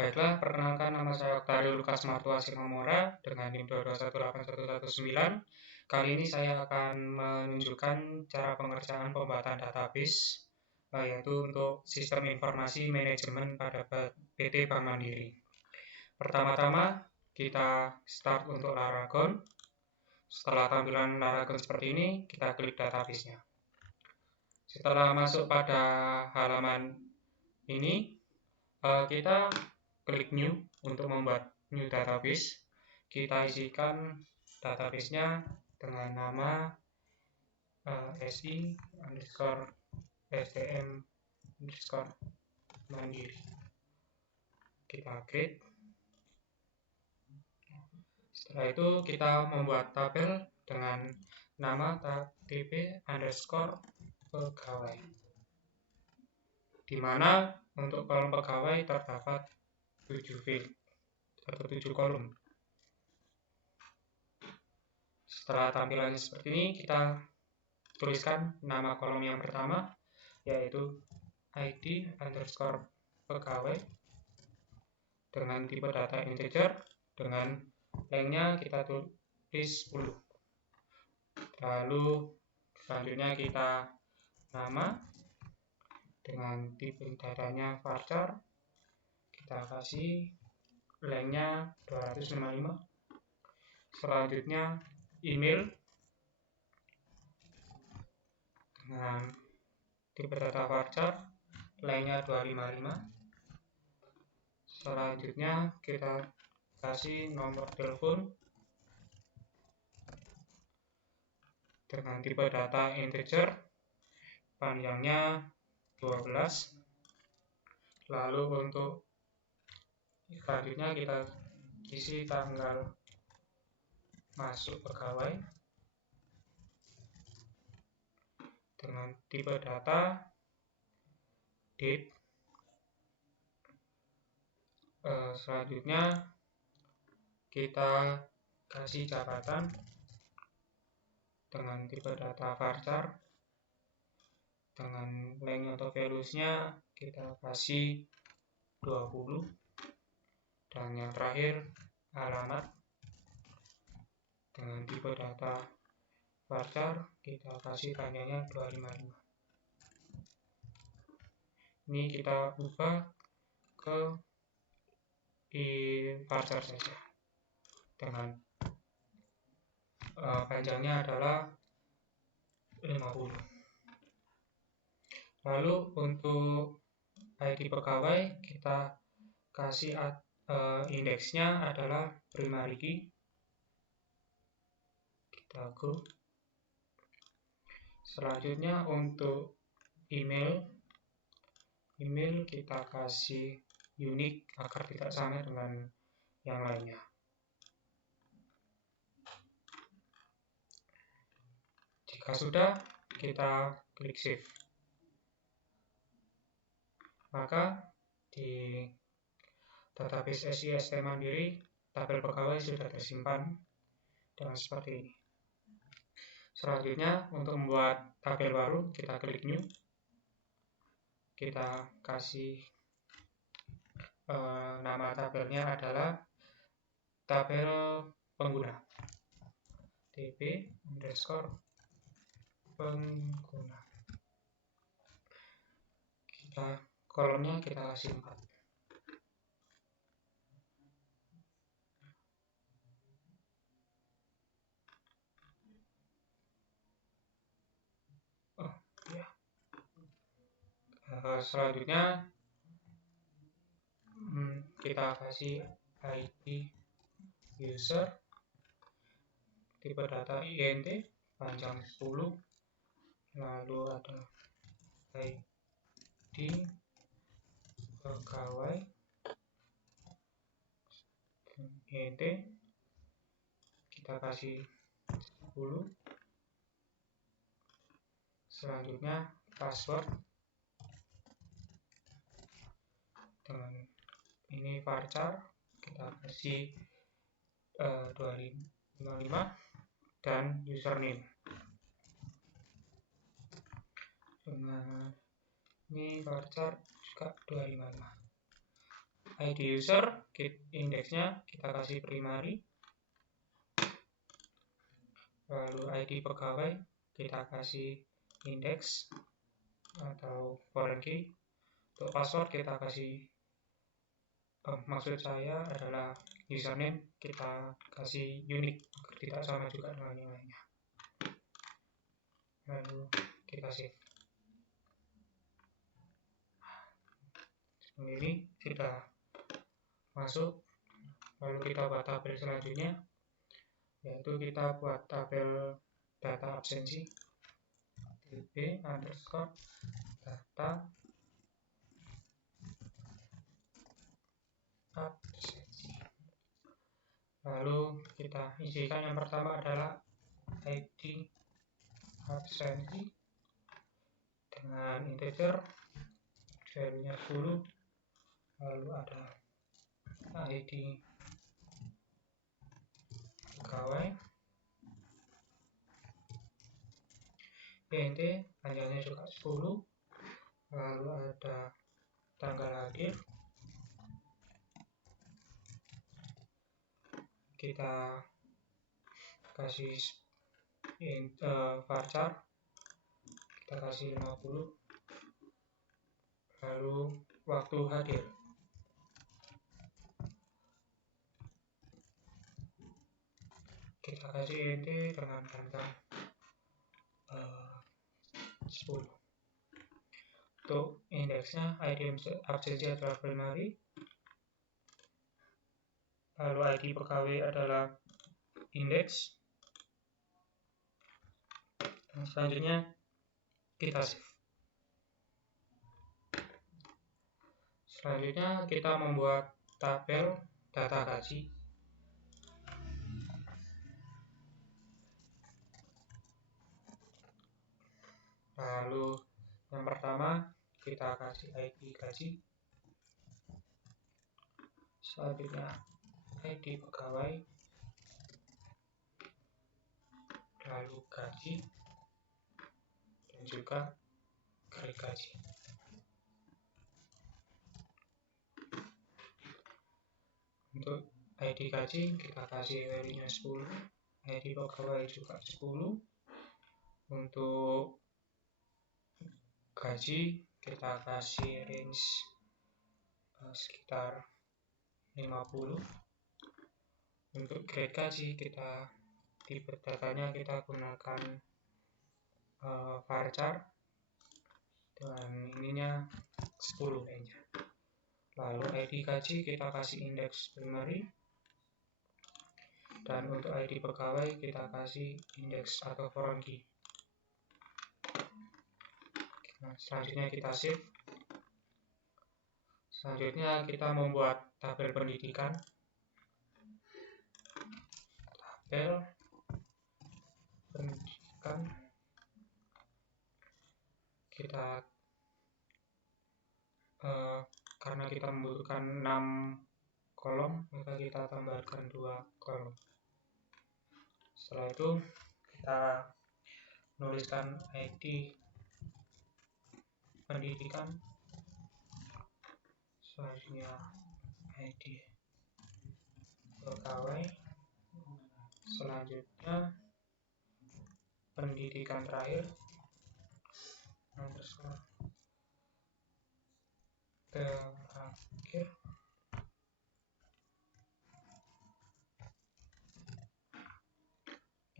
Baiklah, perkenalkan nama saya Octario Lukas Martua Sinomora dengan NIM 2218119. Kali ini saya akan menunjukkan cara pengerjaan pembuatan database, yaitu untuk sistem informasi manajemen pada PT Bank Mandiri. Pertama-tama, kita start untuk Laragon. Setelah tampilan Laragon seperti ini, kita klik database-nya. Setelah masuk pada halaman ini, kita klik new untuk membuat new database. Kita isikan database-nya dengan nama si_sdm_mandiri. Kita create. Setelah itu kita membuat tabel dengan nama dp_pegawai, di mana untuk kolom pegawai terdapat 7 field atau 7 kolom. Setelah tampilannya seperti ini, kita tuliskan nama kolom yang pertama, yaitu id_pegawai dengan tipe data integer, dengan lengthnya kita tulis 10. Lalu selanjutnya kita nama dengan tipe datanya varchar, kita kasih lengthnya 255. Selanjutnya email dengan tipe data varchar, lengthnya 255. Selanjutnya kita kasih nomor telepon dengan tipe data integer, panjangnya 12. Lalu untuk selanjutnya kita isi tanggal masuk pegawai dengan tipe data date. Selanjutnya kita kasih jabatan dengan tipe data varchar, dengan length atau values-nya kita kasih 20. Dan yang terakhir alamat dengan tipe data varchar, kita kasih panjangnya 255. Ini kita ubah ke varchar saja dengan panjangnya adalah 50. Lalu untuk ID pegawai kita kasih indeksnya adalah primary key. Kita go. Selanjutnya untuk email kita kasih unique agar tidak sama dengan yang lainnya. Jika sudah, kita klik save. Maka di database SIST Mandiri, tabel pegawai sudah tersimpan dengan seperti ini. Selanjutnya, untuk membuat tabel baru, kita klik new. Kita kasih nama tabelnya adalah tabel pengguna, dp_pengguna. Kolomnya kita kasih 4. Selanjutnya kita kasih ID user, tipe data int, panjang 10. Lalu ada ID pegawai int, kita kasih 10. Selanjutnya password dengan ini varchar, kita kasih 255 dan username dengan ini varchar juga 255. ID user, indeksnya kita kasih primary. Lalu ID pegawai kita kasih index atau foreign key. Untuk password kita kasih maksud saya adalah username kita kasih unique agar tidak sama juga dengan yang lainnya. Lalu kita save. Ini sudah masuk. Lalu kita buat tabel selanjutnya, yaitu kita buat tabel data absensi db underscore data absensi. Lalu kita isikan yang pertama adalah ID absensi dengan integer value-nya 10. Lalu ada ID pegawai int panjangnya juga 10. Lalu ada tanggal hadir, kita kasih varchar, kita kasih 50. Lalu waktu hadir, kita kasih int dengan panjang 10. Untuk indeksnya ID absensi adalah primary, lalu ID pegawai adalah index, dan selanjutnya kita save. Selanjutnya kita membuat tabel data gaji. Lalu yang pertama kita kasih ID gaji, selanjutnya ID pegawai, lalu gaji, dan juga grade gaji. Untuk ID gaji kita kasih value-nya 10, ID pegawai juga 10. Untuk gaji kita kasih range sekitar 50. Untuk grade gaji kita tipe datanya kita gunakan varchar dengan ininya 10 range. Lalu ID gaji kita kasih index primary, dan untuk ID pegawai kita kasih index atau foreign key. Nah, selanjutnya kita save. Selanjutnya kita membuat tabel pendidikan. Tabel pendidikan kita karena kita membutuhkan 6 kolom, maka kita tambahkan 2 kolom. Setelah itu kita menuliskan ID pendidikan, selanjutnya ID pegawai, selanjutnya pendidikan terakhir,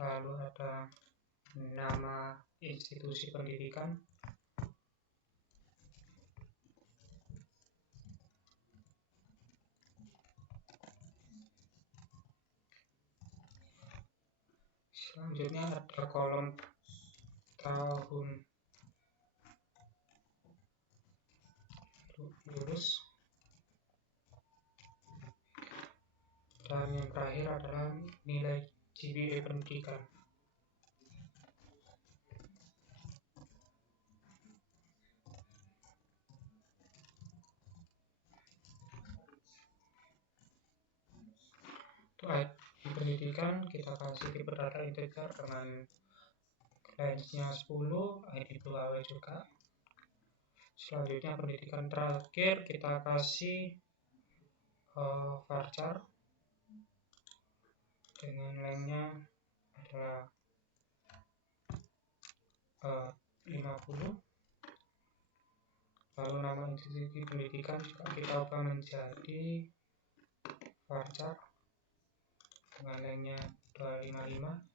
lalu ada nama institusi pendidikan, selanjutnya ada kolom tahun lulus, dan yang terakhir adalah nilai GPA pendidikan. Untuk ID pendidikan kita kasih tipe data integer dengan range-nya 10, ID pegawai juga. Selanjutnya pendidikan terakhir kita kasih varchar dengan lengthnya adalah 50. Lalu nama institusi pendidikan juga kita ubah menjadi varchar dengan lengthnya 255.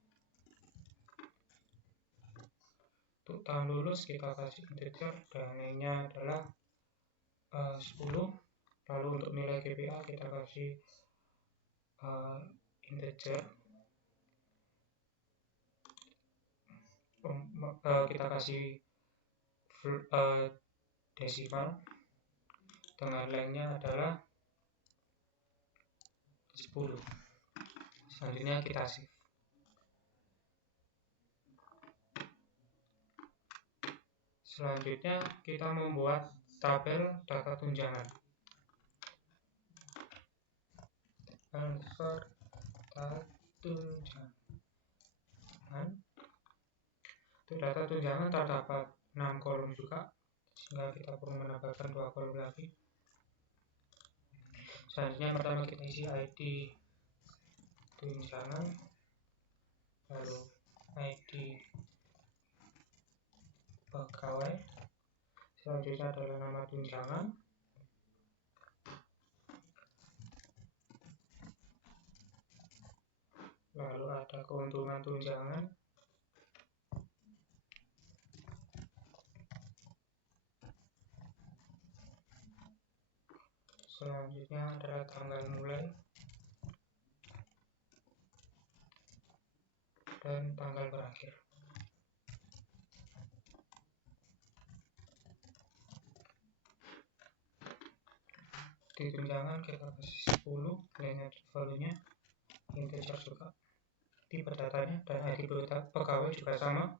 Untuk tahun lulus kita kasih integer dan lengthnya adalah 10. Lalu untuk nilai GPA kita kasih integer, kita kasih desimal dengan lengthnya adalah 10. Selanjutnya kita save. Selanjutnya kita membuat tabel data tunjangan. Insert data tunjangan. Untuk data tunjangan terdapat 6 kolom juga, sehingga kita perlu menambahkan 2 kolom lagi. Selanjutnya pertama kita isi ID tunjangan, lalu ID pegawai, selanjutnya adalah nama tunjangan, lalu ada keuntungan tunjangan, selanjutnya adalah tanggal mulai dan tanggal berakhir. Di tunjangan kita kasih 10, length value-nya integer juga, tipe datanya dan ID pegawai juga sama.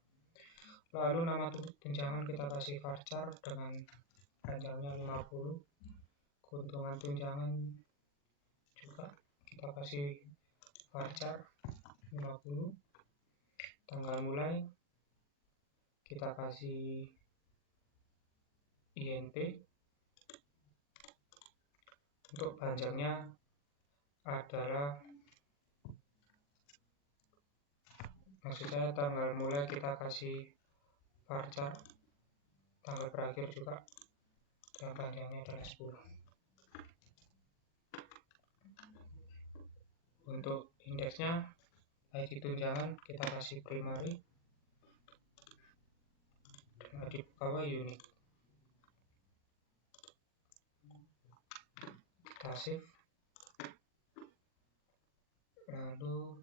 Lalu nama tunjangan kita kasih varchar dengan panjangnya 50. Keuntungan tunjangan juga kita kasih varchar 50. Tanggal mulai kita kasih int. Untuk panjangnya adalah, maksudnya tanggal mulai kita kasih varchar, tanggal berakhir juga, dan panjangnya adalah 10. Untuk indeksnya ID tunjangan kita kasih primary dan ID pegawai unique. Kita save. Lalu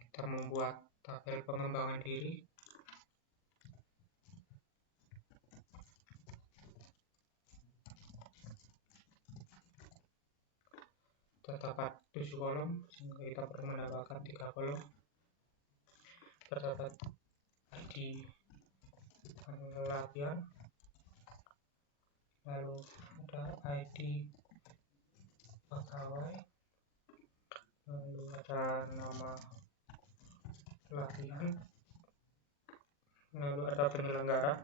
kita membuat tabel pengembangan diri. Terdapat 7 kolom, sehingga kita perlu menambahkan 3 kolom. Terdapat ID latihan, lalu ada ID pegawai, lalu ada nama latihan, lalu ada penyelenggara,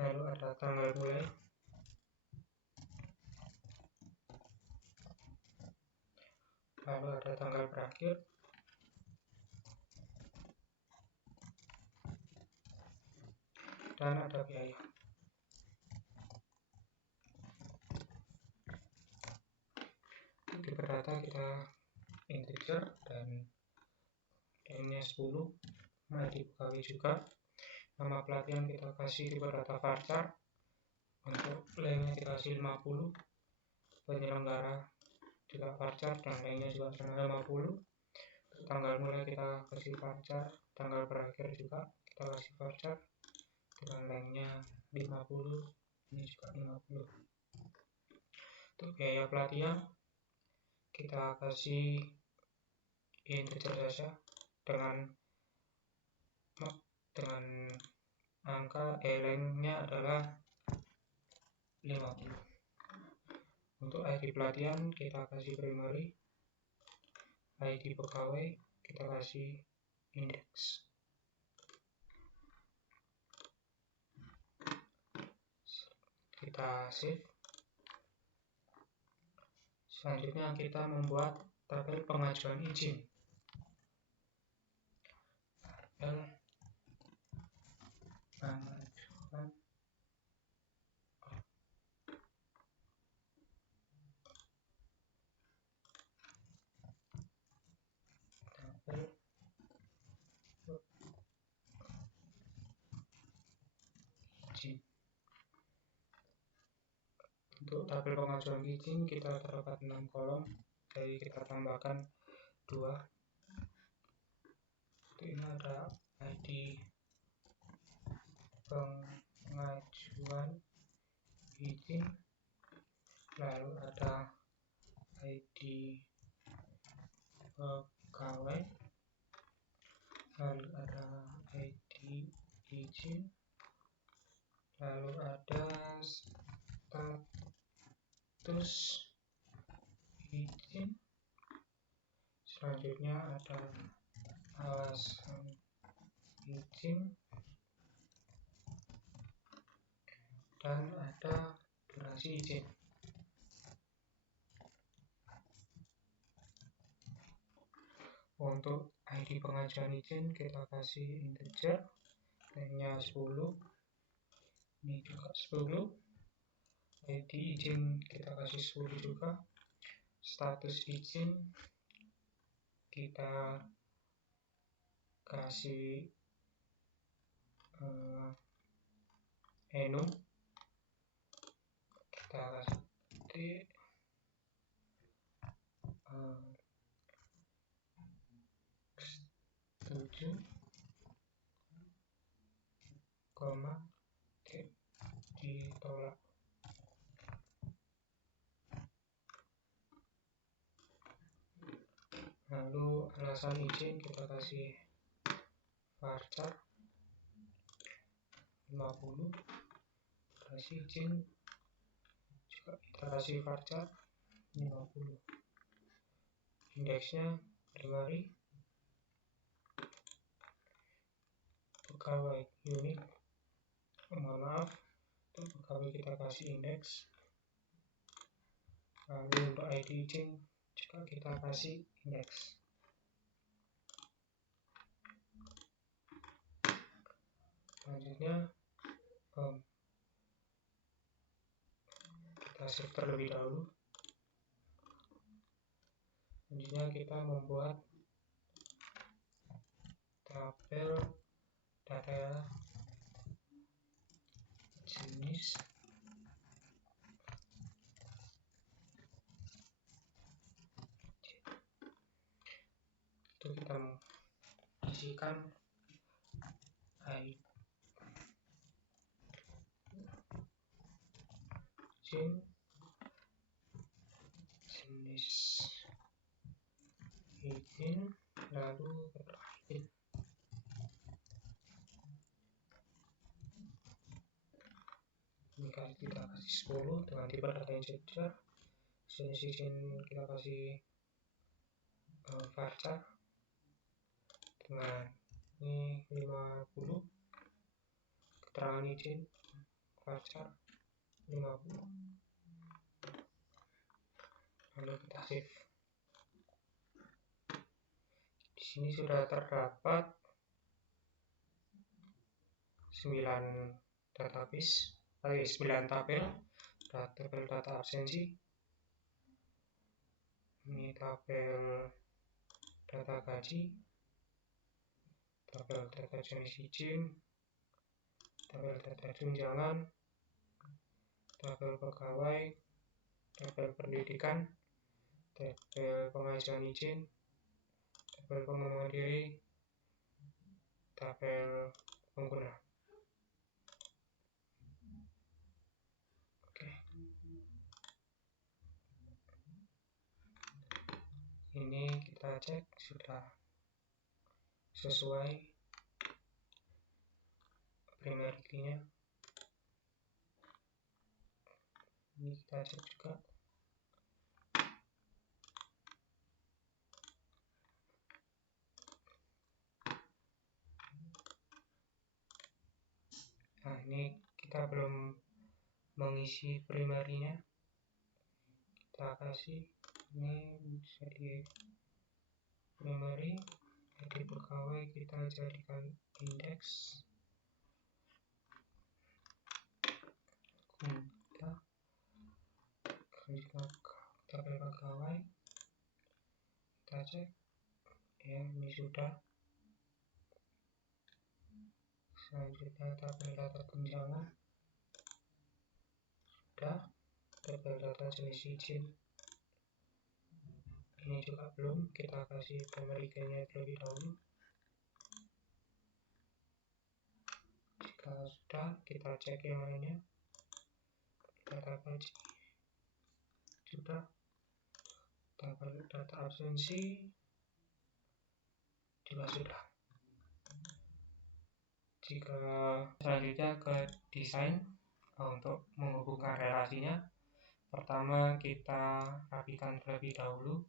lalu ada tanggal mulai, lalu ada tanggal berakhir, dan ada biaya. Di data kita integer dan lengthnya 10, ID pegawai juga. Nama pelatihan kita kasih tipe data varchar, untuk lengthnya dikasih 50, penyelenggara juga varchar dan lengthnya juga 50. Tanggal mulai kita kasih varchar, tanggal berakhir juga kita kasih varchar dengan lengthnya 50, ini juga 50. Untuk biaya pelatihan kita kasih integer saja dengan angka lengthnya adalah 50. Untuk ID pelatihan kita kasih primary, ID pegawai kita kasih index. kita save. Selanjutnya kita membuat tabel pengajuan izin. Tabel pengajuan izin. Untuk tabel pengajuan izin kita terdapat 6 kolom, jadi kita tambahkan 2. Ini ada ID pengajuan izin, lalu ada ID pegawai, lalu ada ID izin, lalu ada status izin, selanjutnya ada alasan izin, dan ada durasi izin. Untuk ID pengajuan izin kita kasih integer, name-nya 10, ini juga 10. ID izin kita kasih 10 juga. Status izin kita kasih enum, kita kasih 7, ditolak. Lalu alasan izin kita kasih varchar 50, durasi izin juga kita kasih varchar 50, indeksnya primary, pegawai unit, mohon maaf, untuk pegawai kita kasih indeks. Lalu untuk ID izin juga kita kasih indeks. Selanjutnya kita save terlebih dahulu. Selanjutnya kita membuat tabel data jenis itu kita isikan izin, jenis izin, lalu izin. Ini kita kasih 10 dengan tipe data integer. Jenis izin kita kasih varchar dengan ini 50, keterangan izin varchar 50, lalu kita save. Di sini sudah terdapat 9 database, 9 tabel data absensi, ini tabel data gaji, tabel data jenis izin, tabel data tunjangan, tabel pegawai, tabel pendidikan, tabel pengajuan izin, tabel pengembangan diri, tabel pengguna. Oke. Ini kita cek sudah sesuai primary key-nya. Ini kita cek juga. Nah, ini kita belum mengisi primary-nya. Kita kasih ini bisa di primary, jadi pegawai kita jadikan indeks. Kita pegawai, kita cek ya, ini sudah. Selanjutnya tabel data tunjangan sudah. Tabel data jenis izin ini juga belum, kita kasih primary key-nya terlebih dahulu. Jika sudah, kita cek yang lainnya. Data gaji sudah. Tabel data absensi juga sudah. Jika selanjutnya ke desain untuk menghubungkan relasinya, pertama kita rapikan terlebih dahulu.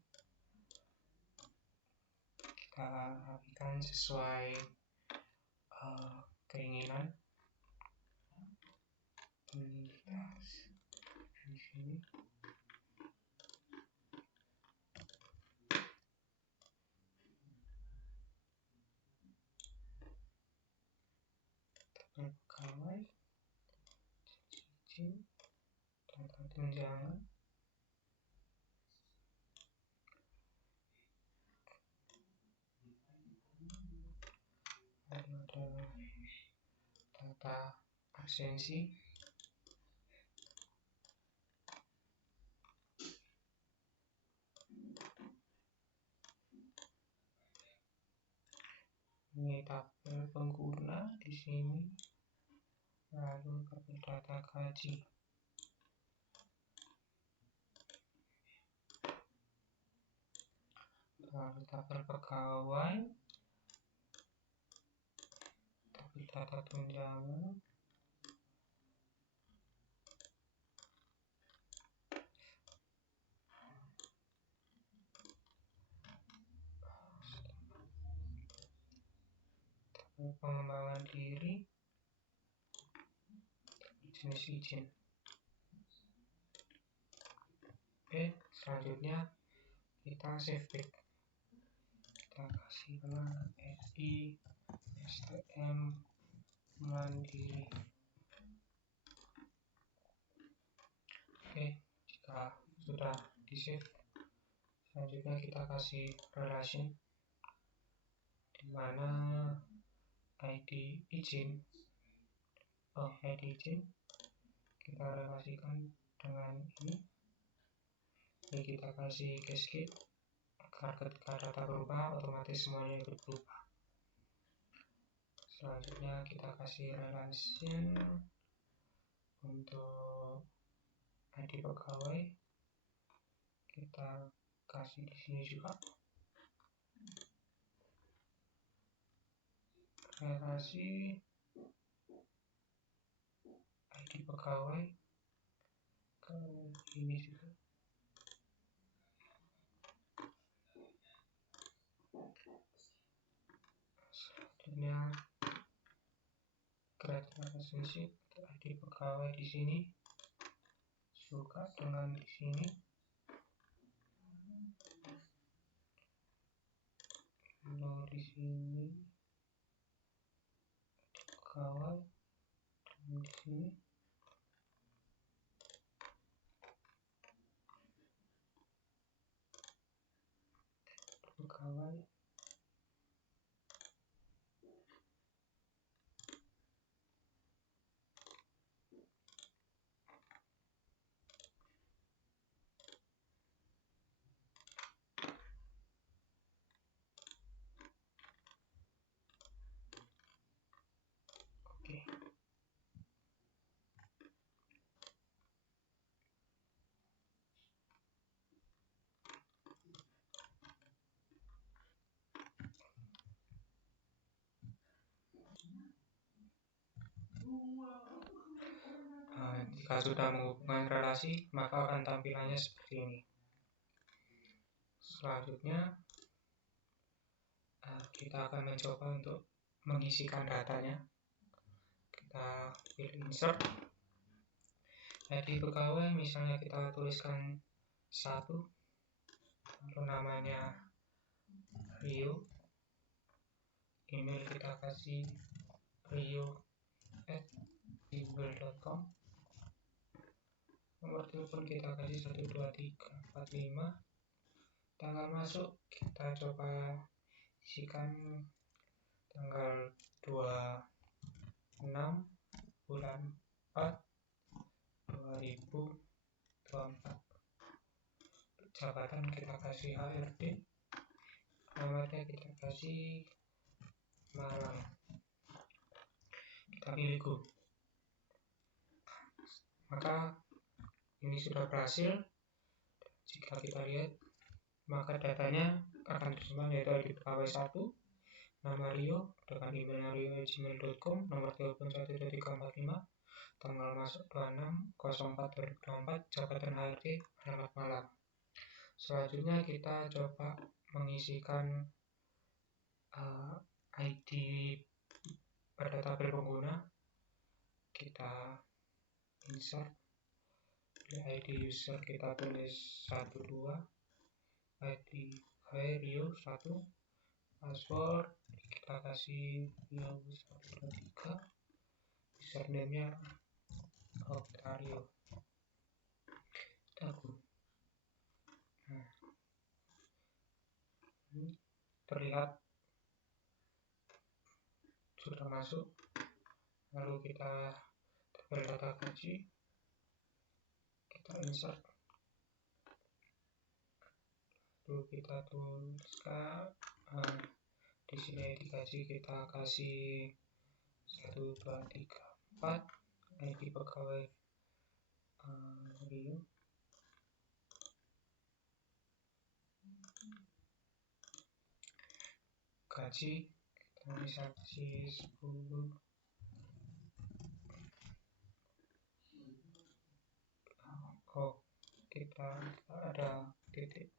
Kita rapikan sesuai keinginan. Ini kita di sini. Pegawai, izin, data tunjangan, lalu ada data absensi, ini tabel pengguna di sini, lalu tabel data gaji. Lalu tabel pegawai, tabel data tunjangan, tabel pengembangan diri, jenis izin. Oke, selanjutnya kita save date. Kita kasih nama SI STM Mandiri. Oke, jika sudah di save, selanjutnya kita kasih relation, di mana ID izin kita relasikan dengan ini. Ini kita kasih cascade agar ketika data berubah otomatis semuanya ikut berubah. Selanjutnya kita kasih relation untuk ID pegawai, kita kasih di sini juga. Relasi ID pegawai ke ini juga. Selanjutnya grade relationship ID pegawai di sini juga dengan di sini. Lalu di sini pegawai dan di sini. Pegawai oke. Jika sudah menghubungkan relasi, maka akan tampilannya seperti ini. Selanjutnya kita akan mencoba untuk mengisikan datanya. Kita pilih insert, ID pegawai misalnya kita tuliskan 1, lalu namanya Rio, email kita kasih rio@gmail.com, nomor telepon kita kasih 12345, tanggal masuk kita coba isikan tanggal 26 bulan 4 2024, jabatan kita kasih HRD, alamatnya kita kasih Malang, kita pilih go. Maka ini sudah berhasil. Jika kita lihat, maka datanya akan tersimpan, yaitu ID pegawai 1, nama Rio dengan email rio@gmail.com, nomor telepon 12345, tanggal masuk 26/04/2024, jabatan HRD, alamat Malang. Selanjutnya kita coba mengisikan ID pada tabel pengguna. Kita insert ID user, kita tulis 12, ID Rio 1, password kita kasih Rio123, username-nya Octario. Nah, ini terlihat sudah masuk. Lalu kita tabel data gaji, kita insert, lalu kita tuliskan di sini ID gaji kita kasih 1234, ID pegawai Rio, gaji kita bisa kasih 10, kita ada titik,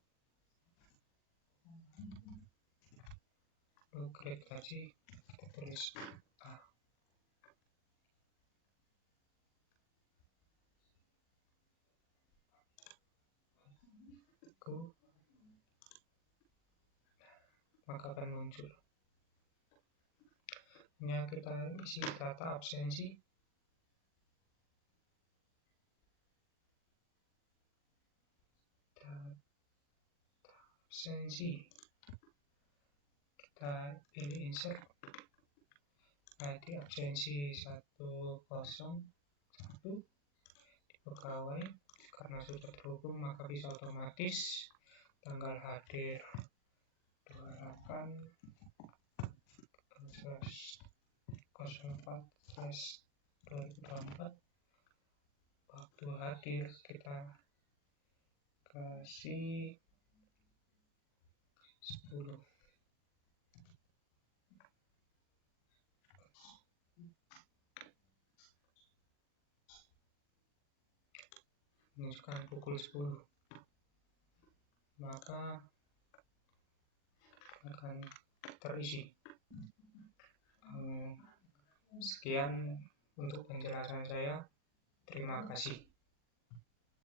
grade gaji kita tulis A. Go, maka akan muncul. Ini kita isi data absensi. Kita pilih insert, ID absensi 101 di pegawai, karena sudah terhubung maka bisa otomatis. Tanggal hadir 28/04/2024, waktu hadir kita kasih 10. Ini sekarang pukul 10, maka akan terisi. Sekian untuk penjelasan saya. Terima kasih.